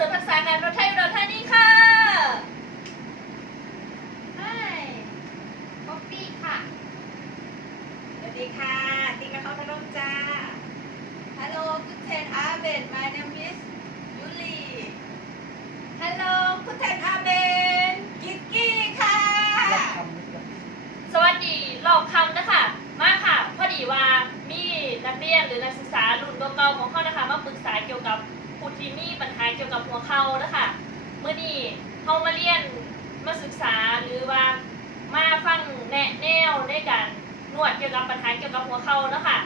ริมทักษะการรถไทยอุดรธานีค่ะ Hi ป๊อปปี้ค่ะ สวัสดีค่ะ ติ๊กกับเขาพนมจ้า Hello Guten Abend my name is Yuli Hello Guten Abend กิกกี้ค่ะ สวัสดีรอบคำนะคะ มาค่ะ พอดีว่ามีนักเรียนหรือนักศึกษารุ่นเก่าๆของเขานะคะ มาปรึกษาเกี่ยวกับผู้ที่มีปัญหาเกี่ยวกับหัวเข่านะคะเมื่อนี้เขามาเรียนมาศึกษาหรือว่ามาฟังแนะแนวในการนวดเกี่ยวกับปัญหาเกี่ยวกับหัวเข่านะคะ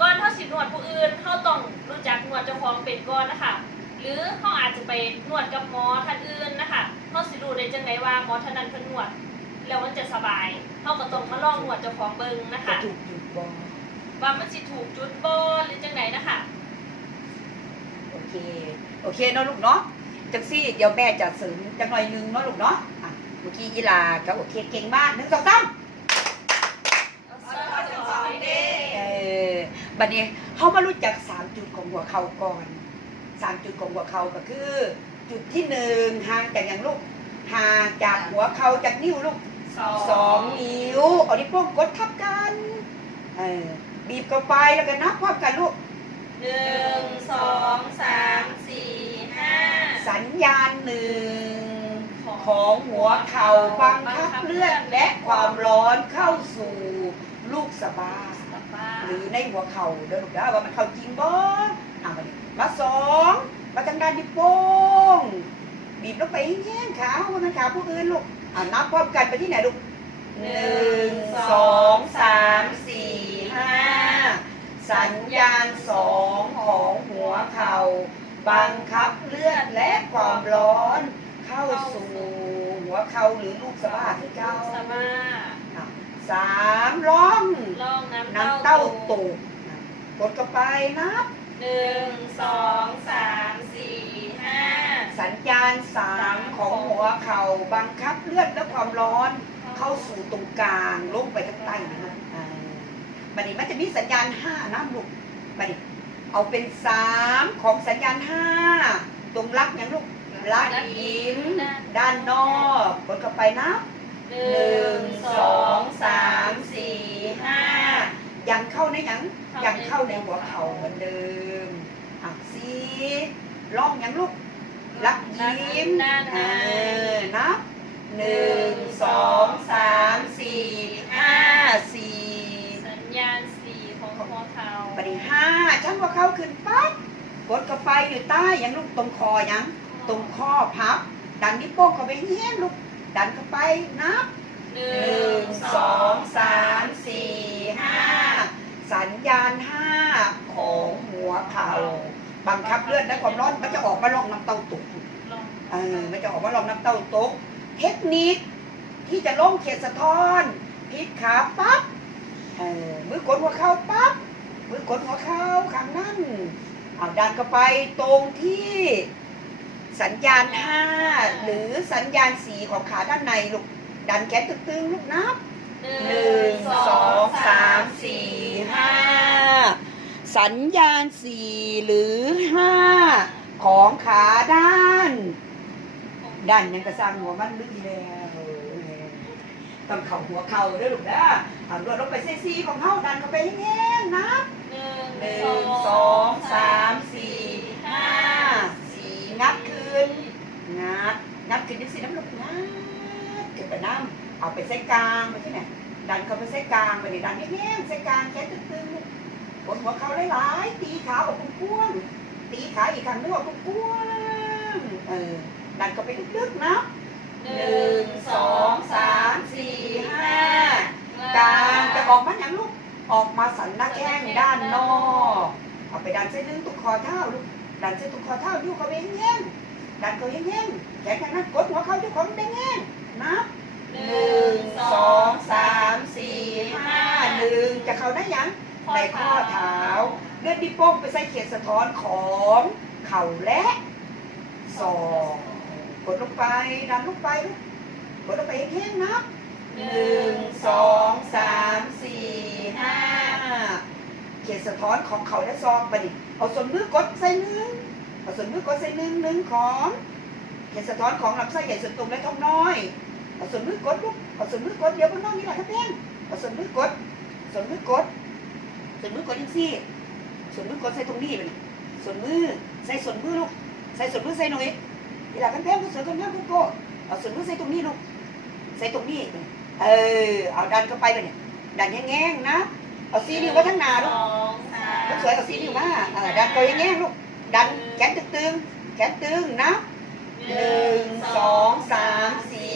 ก่อนเขาสินวดผู้ อื่นเขาต้องรู้จักนวดเจ้าของเป็นก่อนนะคะ หรือเขาอาจจะไปนวดกับหมอท่านอื่นนะคะเขาสิรู้ได้จังไดว่าหมอท่านนั้นเพิ่นนวด แล้วมันจะสบายเขาก็ต้องมาลองนวดเจ้าของเบิ่งนะจะคะ ถูกหยุดบอว่ามันสิถูกจุดบ่หรือจังไดนะคะโอเค โอเคเนาะลูกเนาะจังซี่เดี๋ยวแม่จะเสริมจังหน่อยหนึงเนาะลูกเนาะอะเมื่อกี้ยีลาก็โอเคเก่งมากหนึ่งสองสามเออบัดนี้ เขามารู้จักสามจุดของหัวเข่าก่อนสามจุดของหัวเข่าก็คือ จุดที่หนึ่งห่างจากอย่างลูกห่างจากหัวเข่าจากนิ้วลูกสองสองนิ้วเอานิ้วโป้งกดทับกันเออบีบเข้าไปแล้วก็นับพร้อมกันลูกหนึ่งสองสามสี่ห้าสัญญาณหนึ่งของหัวเข่าบังคับเลือดและความร้อนเข้าสู่ลูกสะบ้าสบาย หรือในหัวเข่าเด้อลูกเด้อว่ามันเข้าจริงบ่อะมาดิมาสองมาทางด้านนิ้วโป้งบีบลงไปแห้งๆขาว่ามันขาผู้อื่นลูกอะนับพร้อมกันไปที่ไหนลูกหนึ่งสองสามสี่ห้าสัญญาณสองของหัวเข่าบังคับเลือดและความร้อน เข้าสู่หัวเข่าหรือลูกสะบ้าที่เก้าสบาย สามร้องลองน้ำน้ำเต้าตูบกดเข้าไปนับ หนึ่งสองสามสี่ห้า สัญญาณสามของหัวเข่าบังคับเลือดและความร้อน เข้าสู่ตรงกลางลงไปข้างใต้นะลูกอ่าบัดนี้มันจะมีสัญญาณห้าน้ำลูกบัดนี้เอาเป็นสามของสัญญาณห้าตรงรักอย่างลูกรักยิ้มด้านนอกกดเข้าไปนับ หหนึ่นึ่งงสสอองงสาสามมสี่สี่ห้าห้ายังเข้าในหยังยังเข้าในหัวเข่าเหมือนเดิมอะสี่ล่องยังลูกรักยิ้มด้านหเอน้าอนับหนึ่งสองสามสี่ห้าสี่สัญญาณสี่ของหัวเข่าปฏิห้าชั้นหัวเข่าขึ้นปั๊บกดเข้าไปอยู่ใต้ยังลูกตรงคอยังตรงข้อพับดันนิ้วโป้งเข้าไปเงี้ยลูก ดันเข้าไปนับหหนึ่นึ่งงสสอองงสามสี่ห้าสัญญาณห้าของหัวเข่าบังคับเลือดและความร้อนมันจะออกมาลองน้ำเต้าตุกลองเออมันจะออกมาลองน้ำเต้าตุกเทคนิคที่จะล่งเขียดสะท้อนพลิกขาปั๊บเออมือกดหัวเข่าปั๊บมือกดหัวเข่าข้างนั่นเอาดันเข้าไปตรงที่ สัญญาณห้าหรือสัญญาณสีของขาด้านในลูกดันแขนตึงๆลูกนับหนึ่หนึ่งสองสามสี่ห้าสัญญาณสี่หรือห้าของขาด้าน ด้านยังกระซังหัวมันลึกแล้วต้องเข่าหัวเข่าด้วยลูกนะเอาลวดลงไปเซซีของเขาดันเข้าไปแง่ๆนับหนึ่งหนึ่งสองสามสี่ห้าสี่งัดขึ้น งัดงัดขึ้นยังสีน้ำลูกงัดขึ้นไปน้ำเอาไปใส่กลางไปที่ไหนดันเข้าไปใส่กลางไปนี่ดันแง่ๆใส่กลางแค่ตึงๆกดหัวเขาหลายๆตีขาออกกว้างๆตีขาอีกครั้งนึงออกกว้างๆเออดันเข้าไปลึกๆนะหนึ่งสองสามสี่ห้ากลางจะออกมาอย่างลูกออกมาสันหน้าแข้งด้านนอกเอาไปดันเส้นลึงตรงคอเท้าลูกดันเส้นตรงคอเท้าอยู่เขาเองแง่ง ดันเขาเองแง่งแขนข้างนั้นกดหัวเขาอยู่ของได้แง่งนับหนึ่งสองสามสี่ห้าหนึ่งจะเข้าได้ยังในข้อเท้าเลื่อนดิโป้งไปใส่เขียนสะท้อนของเข่าและศอกกดลงไปดันลงไปกกดลงไปให้แห้งนับหนึ่งสองสามสี่ห้าเขียนสะท้อนของเข่าและซองไปดิเอาส่วนมือกดใส่มือ เอาส่วนมือกดใส่หนึ่งหนึ่งของเขียนสะท้อนของลำไส้ใหญ่ส่วนตรงและท้องน้อยเอาส่วนมือกดลูกเอาส่วนมือกดเดี๋ยวบนน้องนี่แหละครับแพงเอาส่วนมือกดส่วนมือกดส่วนมือกดยังซี่ส่วนมือกดใส่ตรงนี้ไปเลยส่วนมือใส่ส่วนมือลูกใส่ส่วนมือใส่หน่อยนี่แหละครับแพงผู้สวยคนงามคุณโกเอาส่วนมือใส่ตรงนี้ลูกใส่ตรงนี้เออเอาดันเข้าไปไปเนี่ยดันแง่งๆนะเอาซีนิ้วไว้ทั้งหน้าลูกสองสามลูกสวยเอาสีนิ้วมาเออดันตัวอย่างเงี้ยลูก ดันแขนตึงๆแขนตึงนะหนึ่งสองสามสี่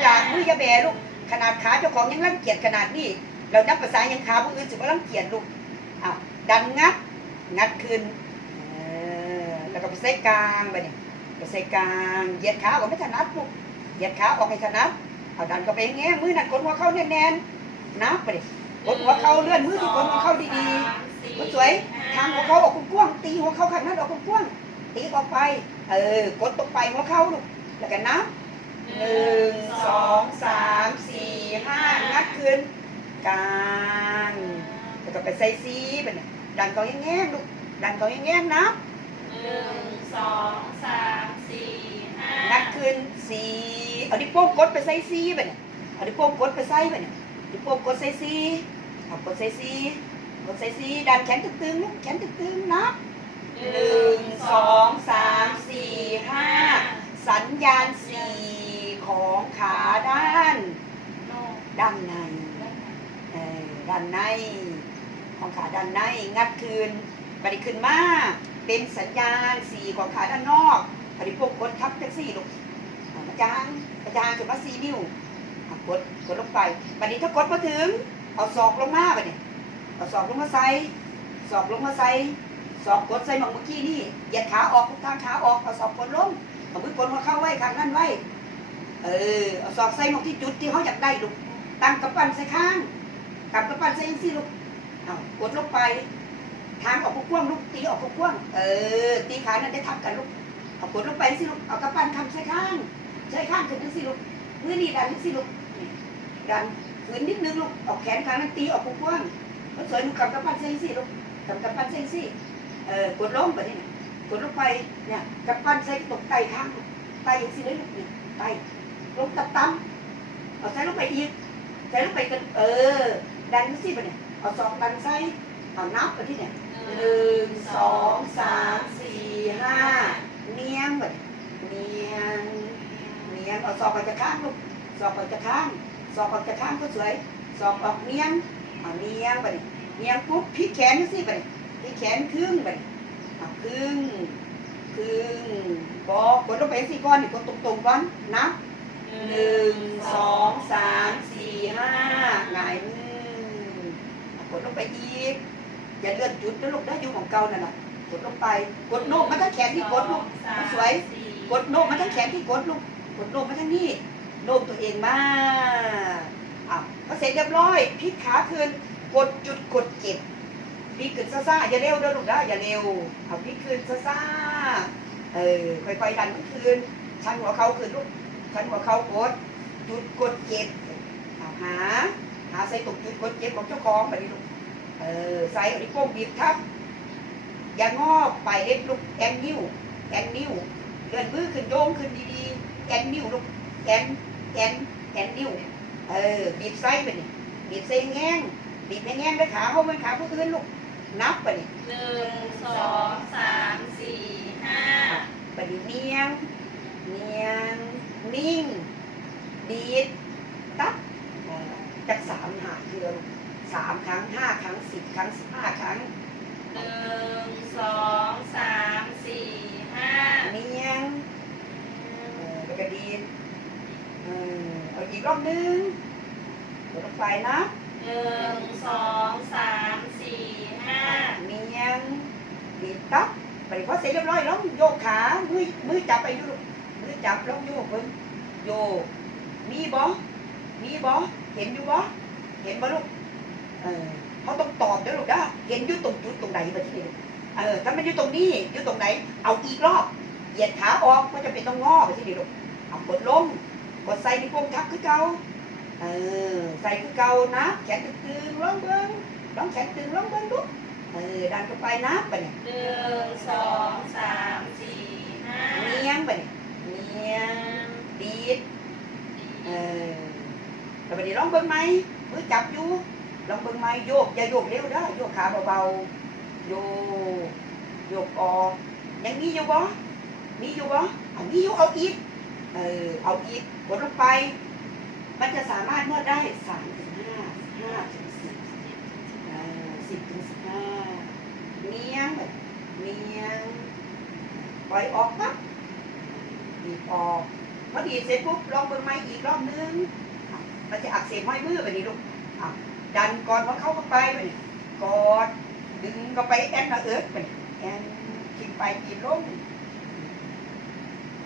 หลังมือยาแบลูกขนาดขาเจ้าของยังรังเกียจขนาดนี้ เรานับภาษายังขาผู้อื่นสิว่ารังเกียจลูกอ้าวดันงัดงัดขึ้นเออแล้วก็ไปใส่กลางไปเนี่ยไปใส่กลางเหยียดขาออกไม่ถนัดลูกเหยียดขาออกให้ถนัดเอาดันเข้าไปอย่างเงี้ยมือนั่นกดหัวเข้าแน่นๆนับไปดิกดหัวเข้าเลื่อนมือที่กดหัวเข้าดีๆ คนสวยทางหัวเขาออกกว้างๆตีหัวเขาข้างนั้นออกกว้างๆตีออกไป เออ กดตรงไปหัวเขาลูกแล้วก็นับหนึ่งสองสามสี่ห้างัดขึ้นกลางแล้วก็ไปใส่ซีไปเนี่ยดันเขาแง่ๆลูกดันเขาแง่ๆนับหนึ่งสองสามสี่ห้างัดขึ้นสีเอาดิโป้งกดไปใส่ซีไปเนี่ยเอาดิโป้งกดไปใส่ไปเนี่ยดิโป้งกดใส่ซีเอากดใส่ซี กดใส่ซีดันแขนตึงๆลูกแขนตึงๆนับหนึ่งสองสามสี่ห้าสัญญาณสี่ของขาด้านด้านในด้านใน ของขาด้านในงัดคืนปฏิขึ้นมาเป็นสัญญาณสี่ของขาด้านนอกปฏิพวกกดทับแท็กซี่ลูกอะจางมาจางขึ้นมาสี่นิ้วกดกดลงไปบัดนี้ถ้ากดมาถึงเอาศอกลงมาบัดนี้ เอาศอกลงมาใส่ศอกลงมาใส่สอบกดใส่หมองเมื่อกี้นี่เหยียดขาออกทางขาออกเอาสอบกดลงเอามือกดมาเข้าไว้ข้างนั้นไว้ เออเอาสอบใส่หมองที่จุดที่เขาอยากได้ลูกตั้งกระปั้นใส่ข้างกำกระปั้นใส่ยังสิลูกเอากดลงไปทางออกกว้างลูกตีออกกว้างเออตีขานั้นได้ทับกันลูกเอากดลงไปสิลูกเอากระปั้นคำใส่ข้างใส่ข้างขึ้นจังสิลูกมือนี่ดันจังสิลูกดันฝืนนิดนึงลูกเอาแขนข้างนั้นตีออกกว้าง ๆแล้วสวยลูกกำกระปั้นใส่ยังสิลูกกำกระปั้นใส่ยังสิเออกดลงไปนี่นะกดลงไปเนี่ยกับปั้นใส่ตกไตข้างไตอย่างสิเลยลูกนี่ไตลงตับตั้มเอาใส่ลงไปอีกใส่ลงไปกันเออ ดันสิไปเนี่ยเอาสองดันใส่เอานับไปที่เนี่ยหนึ่งสองสามสี่ห้าเนียงไปเนียงเนียงเอาสอบออกจากข้างลูกสอบออกจากข้างสอบออกจากข้างก็สวยสอบออกเนียง เอาเนียงไปเนียงปุ๊บพลิกแขนสิไปเนี่แขนครึ่งไปเอาครึ่งครึ่งบอกกดลงไปสิก้อนนี่กดตรงๆก่อนนับหนึ่งสองสามสี่ห้าหงายมือกดลงไปอีก อย่าเลื่อนจุดนะลูกได้อยู่ของเก่านั่นแหละกดลงไปกดโน้มมาทั้งแขนที่กดลูกมันสวยกดโน้มมาทั้งแขนที่กดลูกกดโน้มมาทั้งนี้โน้มตัวเองมาอะ พอเสร็จเรียบร้อยพลิกขาคืนกดจุดกดเก็บพลิกขึ้นซ่าๆอย่าเร็วเด้อลูกนะอย่าเร็วเอาพลิกขึ้นซ่าๆเออค่อยๆดันมันขึ้นชันหัวเขาขึ้นลูกชันหัวเขากดจุดกดเก็บเอาหาหาใส่ตรงจุดกดเก็บของเจ้าของแบบนี้ลูกเออใส่อานิ้วโป้งบีบทับอย่างงอไปเล็บลูกแอนนิ้วแอนนิ้วเดินมือขึ้นโยงขึ้นดีๆแอนนิ้วลูกแอนแอนแอนนิ้ว เออ บีบไส้ไปนี่บีบไส้แง่งบีบแง่งๆด้วยขาเขามันขาผู้อื่นลูก นับไปนี่หนึ่งสองสามสี่ห้าไปดิเนียง เนียง นิ่ง ดีด ตัดเอ่อจากสามหาเทือลูกสามครั้งห้าครั้งสิบครั้งสิบห้าครั้งหนึ่งสองสามสี่ห้าเนียงเออแล้วก็ดีดเออเอาอีกรอบนึงกดลงไปนะหนึ่งสองสามสี่ห้าเนียงดีดตับไปพอเสร็จเรียบร้อยแล้วโยกขามือมือจับไปดูลูกมือจับแล้วโยกเพิ่งโยกมีบ่มีบ่เห็นอยู่บ่เห็นบ่ลูกเออเขาต้องตอบด้วยลูกนะเห็นอยู่ตรงจุดตรงไหนมาที่นี่ลูกเออถ้ามันอยู่ตรงนี้อยู่ตรงไหน เอาอีกรอบเหยียดขาออกก็จะเป็นต้องงอไปที่นี่ลูกเอากดลง กดใส่ที่โงกับคือเก่าเออใส่คือเก่านะแขนตึงร้องเบิ้งร้องแขนตึงร้องเบิ้งทุกเออดันเข้าไปนะไปเนี่ยหนึ่งสองสามสี่ห้าเนียงไปเนี่ยเนียงดีดเออแต่ไปเดี๋ยวร้องเบิ้งไหมมือจับอยู่ลองเบิ้งไหมโยกอย่าโยกเร็วนะโยกขาเบาๆโยกโยกออกยังมีอยู่บ่มีอยู่บ่เอามีอยู่เอาอีกเออเอาอีก กดลงไป มันจะสามารถนวดได้สามถึงห้าห้าถึงสิบสิบถึงสิบห้าเนียงแบบเนียงปล่อยออกปั๊บบีออกพอดีเสร็จปุ๊บลองเบิ่งไม้อีกรอบนึง มันจะอักเสบห้อยมือแบบนี้ลูกดันก่อนพอเข้าเข้าไปไปนี่กอดดึงเข้าไปแอนมาเอิร์ดไปนี่แอนกินไปกินลง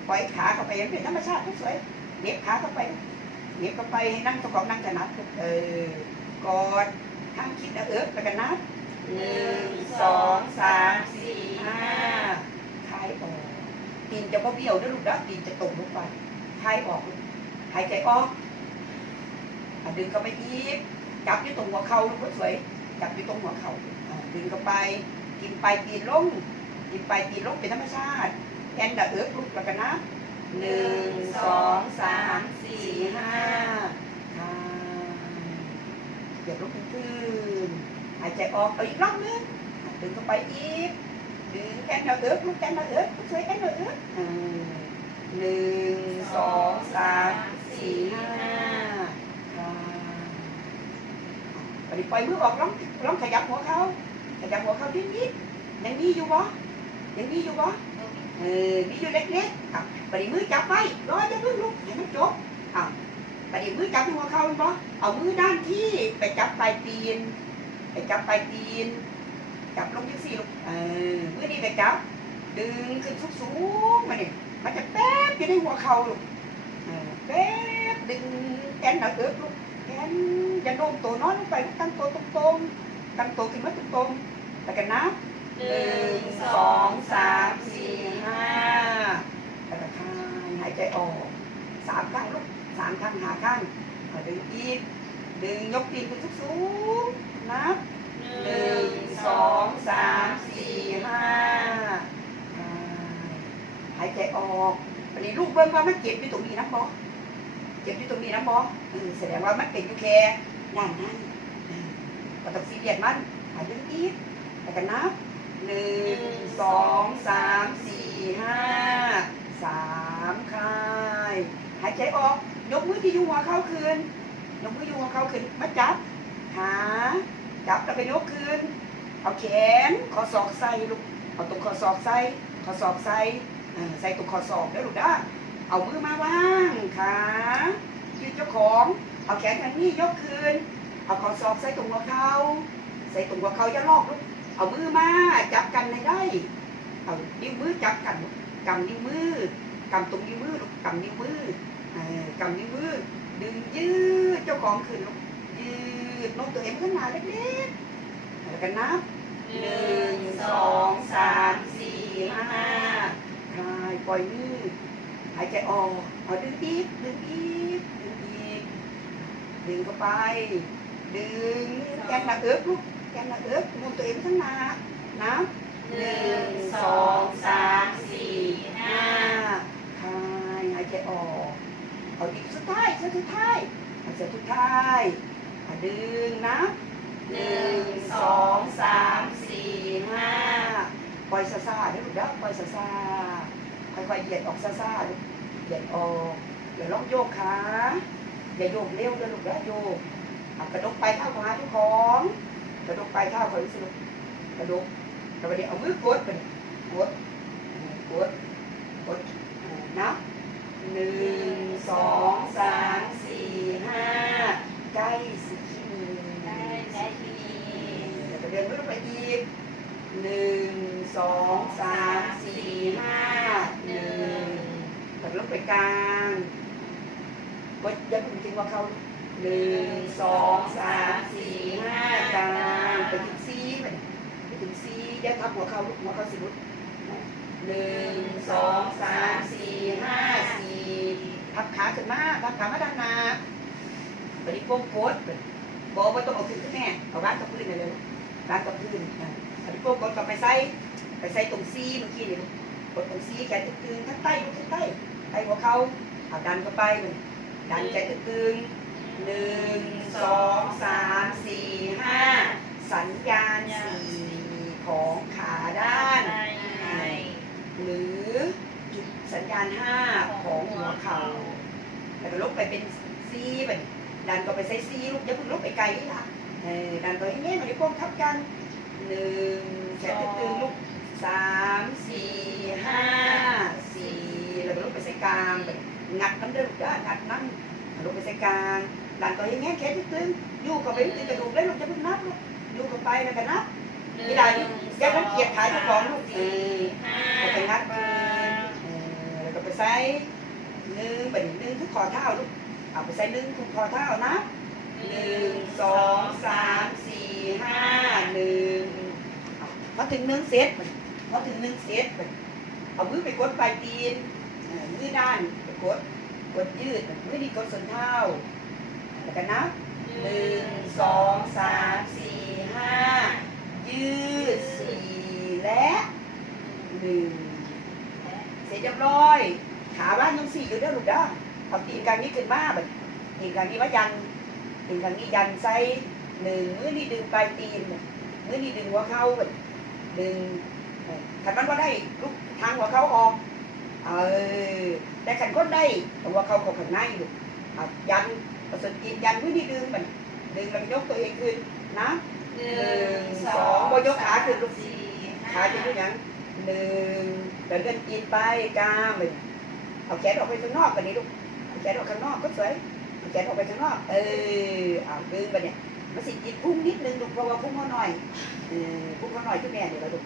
ปล่อยขาเข้าไปอย่างเป็นธรรมชาติสวย เหน็บขาเข้าไปเหน็บเข้าไปให้นั่งตรงของนั่งจะนัดเออกอดข้างคิดนะเอิร์ดไปกันนัดหนึ่งสองสามสี่ห้าคลายออกตีนจะบ่เบี้ยวนะลูกนะตีนจะตรงลงไปคลายออกหายใจออกอะดึงเข้าไปอีกจับอยู่ตรงหัวเข่าลูกสวยจับอยู่ตรงหัวเข่าดึงเข้าไป กินไปตีนลงกินไปตีนลงเป็นธรรมชาติแอนดะเอิบลูกแล้วกันนะ หนึ่งสองสามสี่ห้าคายเดี๋ยวลุกขึ้นหายใจออกเอาอีกรอบนึงดึงเข้าไปอีกดึงแอนเอาเอิบลูกแอนเอาเอิบช่วยแอนเอาเอิบอ่าหนึ่งสองสามสี่ห้าปดิปล่อยมือออกร้องร้องขยับหัวเขาขยับหัวเขานิดนิดยังมีอยู่บ่ยังมีอยู่บ่ เออมีอยู่เล็กๆอะไปดิมือจับไว้รอจะเพิ่งลุกให้มันจบอะไปดิมือจับที่หัวเขาบ่เอามือด้านที่ไปจับปลายตีน ไปจับปลายตีน จับลงยังสี่ลูกเออมือนี้ไปจับ ดึงขึ้นสูงๆมาเนี่ยมันจะแป๊บอยู่ในหัวเข่าลูกเออแป๊บดึงแขนหน้าเอิบลูกแขนอย่าโน้มตัวน้อยลงไปลูกตั้งตัวตรงๆตั้งตัวขึ้นมาตรงๆแล้วกันนับ หนึ่งสองสามสี่ห้าแล้วก็คลายหายใจออกสามครั้งลูกสามครั้งหาครั้งเดึงอีกดึงยกตีนขึ้นสูงนับหนึ่งสองสามสี่ห้าหายใจออกวันนี้ลูกเบิ้งว่ามันเจ็บอยู่ตรงนี้นะบอเจ็บอยู่ตรงนี้นะบอเอแสดงว่ามันเป็นอยู่แค่ด้านนั้นก็ต้องซีเรียสมันหายใจอีกแล้วกันนับ หนึ่งสองสามสี่ห้าสามคลายหายใจออกยกมือที่อยู่หัวเข้าคืนยกมืออยู่หัวเข้าคืนมาจับขาจับแล้วก็ยกขึ้นเอาแขนขอศอกใส่ลูกเอาตรงขอศอกใส่ขอศอกใส่ใส่ตรงขอศอกเด้อลูกนะเอามือมาว่างขายืดเจ้าของเอาแขนทางนี้ยกขึ้นเอาขอศอกใส่ตรงหัวเข่าใส่ตรงหัวเข่าอย่าลอกลูก เอามือมาจับกันในได้ เอานิ้วมือจับกันกำนิ้วมือกำตรงนิ้วมือลูกกำนิ้วมือเออกำนิ้วมือดึงยืดเจ้าของขึ้นลูกยืดน้มตัวเองขึ้นมาเล็กๆแล้วกันนับหนึ่งสองสามสี่ห้าคลายปล่อยมือหายใจออกเอาดึงอีกดึงอีกดึงอีกดึงเข้าไป ดึงแกนหนักเอิบลูก แกนหนักเอิบโน้มตัวเองข้งนานับหนึ่งสองสามสี่ห้าคายหายใจออกเอาอีกสุดท้ายสุดท้ายเอาเส้นสุดท้ายดึงนับหนึ่งสองสามสี่ห้าปล่อยซาซาเด้อลูกเด้อปล่อยซาซาค่อยๆเหยียดออกซาซาเหยียดออกอย่าลองโยกขาอย่าโยกเร็วเด้อลูกเด้อโยกกระดกไปเท้าขวาทุกของ กระดกไปเท้าขวาสิลูกระดกแล้ววันนี้เอามือกดไปกดกดกดนับหนึ่งสองสามสี่ห้าใกล้สิขีได้ได้ที่นี่แล้วก็เดินมือไปอีกหนึ่งสองสามสี่ห้าหนึ่งแล้วลงไปกลางก็ยันถึงว่าเขาหนึ่งสองสามสี่ห้ากลาง ยันทับหัวเข่าหัวเข่าสิลุดหนึ่งสองสามสี่ห้าสี่พับขาขึ้นมาพับขามาด้านหน้าไปดิโป้งโคตรบอกว่าต้องเอาขึ้นขึ้นแน่เอาบ้านกับพื้นเลยบ้านกับพื้นอะอันนี้กดกลับไปใส่ไปใส่ตรงซีเมื่อกี้นี่ลูกดตรงซีแขนตึงๆข้างใต้ลูกข้างใต้ใต้หัวเขาเอาดันเข้าไปดันแขนตึงๆหนึ่งสองสามสี่ห้าสัญญาณสี่ ของขาด้าน ใน หรือจุดสัญญาณห้าของหัวเข่าแล้วก็ลบไปเป็นซีไปดันก็ไปใส่ซีลูกอย่าเพิ่งลบไปไกลนี่ละเออดันไปให้แง่มาในพวกทับกันหนึ่งแขนตึงๆลูกสามสี่ห้าสี่แล้วก็ลบไปใส่กลางไปงัดน้ำเดือดกได้งัดน้ำลงไปใส่กลางดันก็ให้แง่แขนตึงๆยู่ก็ไปตึงกระดูกได้ลูกจะเพิ่งนับลูกยู่ก็ไปแล้วก็นับ ไม่ได้ลูกแกต้องเกียดขายเจ้าของลูกเออห้าเอาไปงัดคืนเออแล้วก็ไปใส่นึ่งเป็นนึ่งทุกคอเท้าลูกเอาไปใส่นึ่งทุกคอเท้านะหนึ่งสองสามสี่ห้าหนึ่งเอาพอถึงหนึ่งเซตพอถึงหนึ่งเซตเอามือไปกดปลายตีนเออมือด้านไปกดกดยืดมือนี่กดส้นเท้าแล้วก็นับหนึ่งสองสามสี่ห้า ยืดสี่และหนึ่งเสร็จเรียบร้อย ขาบ้านยังสี่อยู่เด้อลูกเด้อเอาตีนกลางนี้ขึ้นมาแบบตีนกลางนี้ว่ายันตีนกลางนี้ยันใส่หนึ่งมือนี่ดึงปลายตีนมือนี่ดึงหัวเข่าแบบดึงขันมันว่าได้ลูกทางหัวเข่าออกเออแต่ขันคนได้หัวเข่าเขาข้างในลูกยันประสนตีนยันมือนี่ดึงมันดึงแล้วยกตัวเองขึ้นนะ หนึ่งสองบ่ยกขาขึ้นลูกสี่ขาจะอยู่หยังหนึ่งแล้วเดินกินไปก้ามเลยเอาแขนออกไปข้างนอกกันนี้ลูกเอาแขนออกข้างนอกก็สวยเอาแขนออกไปข้างนอก เออเอาดึงไปเนี่ยมันสิกินพุ่งนิดนึงลูกเพราะว่าพุ่งเขาหน่อยเออพุ่งเขาหน่อยที่แม่เดี๋ยวเราลูก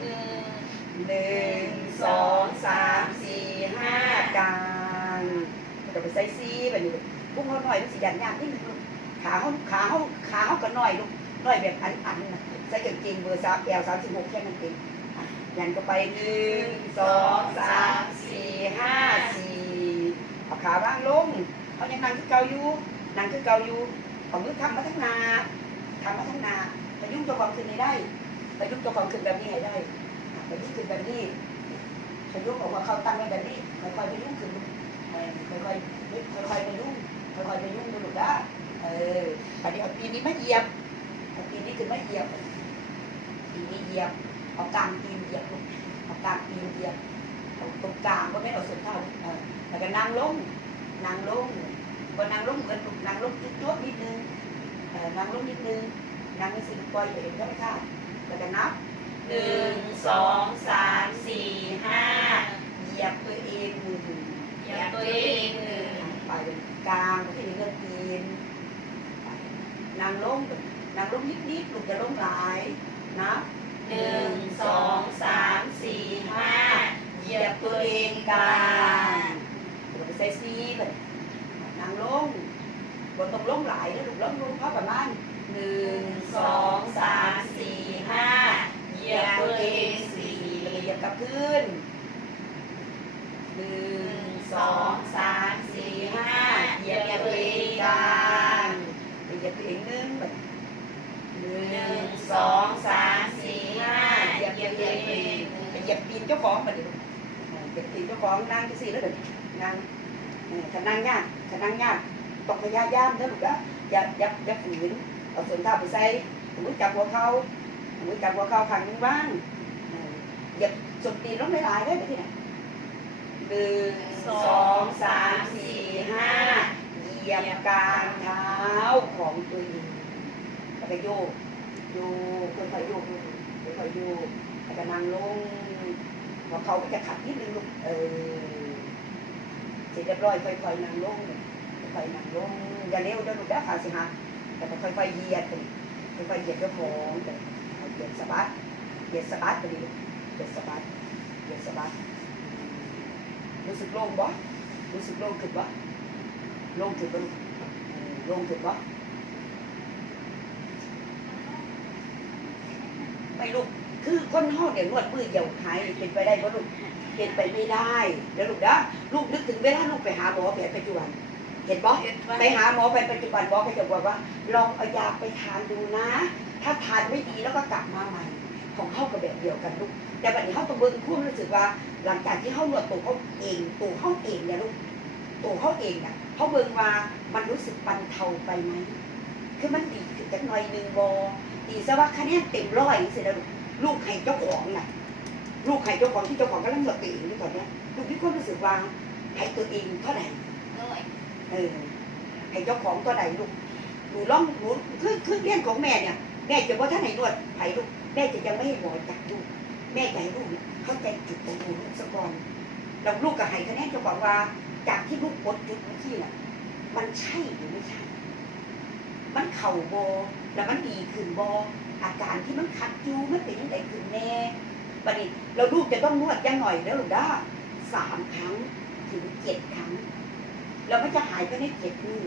เออหนึ่งสองสามสี่ห้ากลางแล้วก็ไปใส่ซีแบบนี้ลูกพุ่งเขาหน่อยมันสิยันยากนิดนึงลูกขาเขาขาเขาขาเขาก็น้อยลูก น้อยแบบอันอันนะใส่กางเกงเบอร์สามแอลสามสิบหกแค่นั้นเองอะยันก็ไปหนึ่งสองสามสี่ห้าสี่เอาขาบ้างลงเขายังนั่งคือเกาอยู่นั่งคือเกาอยู่เอามือทำมาทั้งนาทำมาทั้งนาพยุงตัวความขึ้นให้ได้พยุงตัวความขึ้นแบบนี้ให้ได้อะพยุงขึ้นแบบนี้พยุงออกมาเข้าตั้งไว้แบบนี้ค่อยๆพยุงขึ้นลูกเออค่อยๆค่อยๆพยุงค่อยๆพยุงดูลูกนะเอออันนี้เอาปีนี้มาเหยียบ เอาปีนี้ขึ้นมาเหยียบปีนี้เหยียบเอากลางปีนเหยียบลูกเอากลางปีนเหยียบเอาตรงกลางก็ไม่เอาส่วนเท่าเออแล้วก็นั่งลงนั่งลงพอนั่งลงเหมือนลูกนั่งลงจุ๊บๆนิดนึงเออนั่งลงนิดนึงนั่งให้สิปล่อยเห็นใช่ไหมคะแล้วก็นับหนึ่งสองสามสี่ห้าเหยียบตัวเองมือเหยียบตัวเองหนึ่งไปกลางที่เลือกปีนไปนั่งลง นังลงนิดๆลูกจะลงหลายนับหนึ่งสองสามสี่ห้าเหยียบตัวเองกลางเดี๋ยวไปใส่ซีแบบนางลงบนตรงลงหลายแล้วลูกลงลงเพราะประมาณหนึ่หนึ่งสองสามสี่ห้าเหยียบตัวเองสี่เหยียบกับพื้นหนึ่งสองสามสี่ห้าเหยียบตัวเองกลาง เหยียบตัวเองหนึ่งแบบ หนึ่งสองสามสี่ห้าเหยียียยบบเหตัยียบเหยียบเหยียบตีนเจ้าของมาดิเหยียบตีนเจ้าของนั่งที่สี่แล้วเดี๋ยวนั่งเออถ้านั่งยากถ้านั่งยากต้องพยายามนะลูกนะอย่าอย่าอย่าฝืนเอาส่วนเท้าไปใส่มือจับหัวเข่ามือจับหัวเข่าข้างหนึงว่างเหยียบส่วนตีนลงไม่หลายได้ไปที่ไหนหนึ่งสองสามสี่ห้าเหยียบกลางเท้าของตัวเองแล้วก็โยก โยกค่อยๆโยกค่อยๆโยกแล้วก็นั่งลงหัวเขาก็จะขัดนิดนึงลูกเออเสร็จเรียบร้อยค่อยๆนั่งลงค่อยๆนั่งลงอย่าเร็วเดี๋ยวลูกได้ขาสิฮะแต่ก็ค่อยๆเหยียดไปค่อยๆเหยียดเจ้าของเหยียดสะบัดเหยียดสะบัดไปดิลูกเหยียดสะบัดเหยียดสะบัดรู้สึกโล่งบ่รู้สึกโล่งขึ้นบ่โล่งขึ้นบ่ลูกเออโล่งขึ้นบ่ ไม่ลูกคือคนเฮาเนี่ยนวดมือเหี่ยวหายนี่เป็นไปได้บ่ลูกเป็นไปไม่ได้เดี๋ยวลูกนะลูกนึกถึงเวลาลูกไปหาหมอแผลปัจจุบันเห็นบ่ไปหาหมอไปปัจจุบันหมอก็จะบอกว่า ลองเอายาไปทานดูนะ ถ้าทานไม่ดีแล้วก็กลับมาใหม่ ของเข้ากับแบบเดียวกันลูก แต่วันนี้เขาต้องเบิ่งคู่รู้สึกว่า หลังจากที่เขาหนวดตัวเขาเองตัวเขาเองเนี่ยลูกตัวเขาเองน่ะเพราะเบิ่งว่ามันรู้สึกบรรเทาไปไหมคือมันดีขึ้นจักหน่อยหนึงบอ ดีซะว่าคะแนนเต็มร้อยเสร็จแล้วลูกให้เจ้าของน่ะ ลูกให้เจ้าของที่เจ้าของกำลังหลดตัวเองอยู่ตอนเนี้ยลูกมีความรู้สึกว่าให้ตัวเองเท่าไหร่ด้วยเออให้เจ้าของตัวใดลูกหนูร้องหนูคือคือเรื่องของแม่เนี่ยแม่จะว่าท่านไหนนวดไผ่ลูกแม่จะยังไม่ให้บอกจากลูกแม่จะให้ลูกเข้าใจจุดของหนูลูกสักก่อนแล้วลูกก็ให้คะแนนเจ้าของว่า จากที่ลูกกดจุดเมื่อกี้น่ะมันใช่หรือไม่ใช่ มันเข่าบอแล้วมันดีขึ้นบออาการที่มันขัดอยู่มันเป็นยังไงขึ้นแน่บัดนี้เราลูกจะต้องนวดยังหน่อยแล้วลูกด้าสามครั้งถึงเจ็ดครั้ง แล้วมันจะหายภายในเจ็ดมือ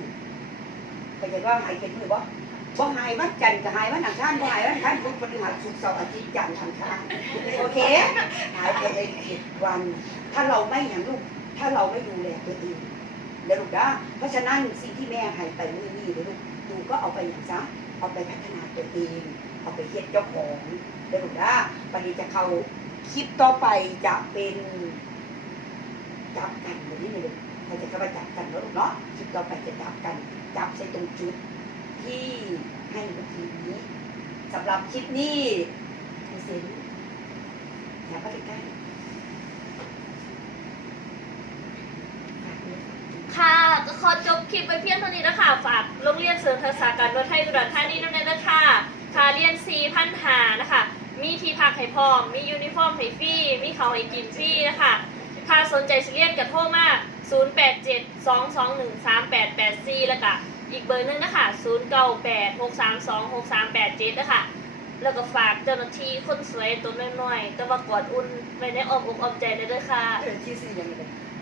เข้าใจว่าหายเจ็ดมือบ่บ่หายวันจันทร์ก็หายวันอังคารบ่หายวันอังคารพุธพฤหัสศุกร์เสาร์อาทิตย์จันทร์อังคารโอเค หายไปในเจ็ดวัน ถ้าเราไม่อย่างลูก ถ้าเราไม่ดูแลตัวเองเดี๋ยวลูกนะเพราะฉะนั้นสิ่งที่แม่ให้ไปมือนี่เดี๋ยวลูก ดูก็เอาไปอย่างซะเอาไปพัฒนาตัวเองเอาไปเฮ็ดเจ้าของเดี๋ยวลูนะวันนี้จะเข้าคลิปต่อไปจะเป็นจับกันแบบนี้เลยเขาจะเข้ามาจับกันแล้วเนาะคลิปต่อไปจะจับกัน จับใส่ตรงจุดที่ให้เมื่อกี้นี้สำหรับคลิปนี้มีเซนอย่าเข้าไปใกล้ ค่ะ ก็ขอจบคลิปไปเพียงเท่านี้นะคะฝากโรงเรียนเสริมทักษะการรถไทยอุดรธานีด้วยนะคะค่าเรียน4พันหานะคะ มีที่พักให้พร้อม มียูนิฟอร์มให้ฟรี มีเขาวให้กินฟรีนะคะถ้าสนใจสิเรียนกับโทรมา0872213884 แล้วก็อีกเบอร์หนึงนะคะ 0986326387 นะคะ แล้วก็ฝากเจ้าหน้าที่คนสวยตัวน้อยๆแต่ว่ากอดอุ่นไว้ในอ้อมอกอ้อมใจเลยด้วยค่ะเออที่สี่ยังไง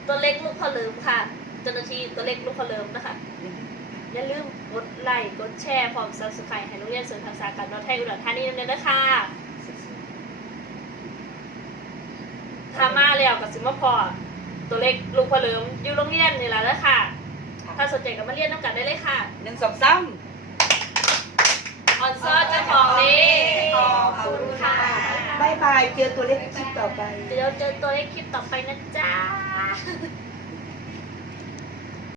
ตัวเล็กลูกพอลืมค่ะเจ้าหน้าที่ตัวเล็กลูกพอลืมนะคะอย่าลืมกดไลค์กดแชร์พร้อม subscribe ให้โรงเรียนเสริมทักษะการนวดไทยอุดรธานีด้วยนะคะถ้ามาแล้วกับสิมาพอตัวเล็กลูกพอลืมอยู่โรงเรียนนี่แหละนะคะ ถ้าสนใจก็มาเรียนน้ำกันได้เลยค่ะหนึ่งสองสามออนซอนเจ้าของนี้ขอบคุณค่ะบายบายเจอตัวเล็กคลิปต่อไป เดี๋ยวเจอตัวเล็กคลิปต่อไปนะจ๊ะ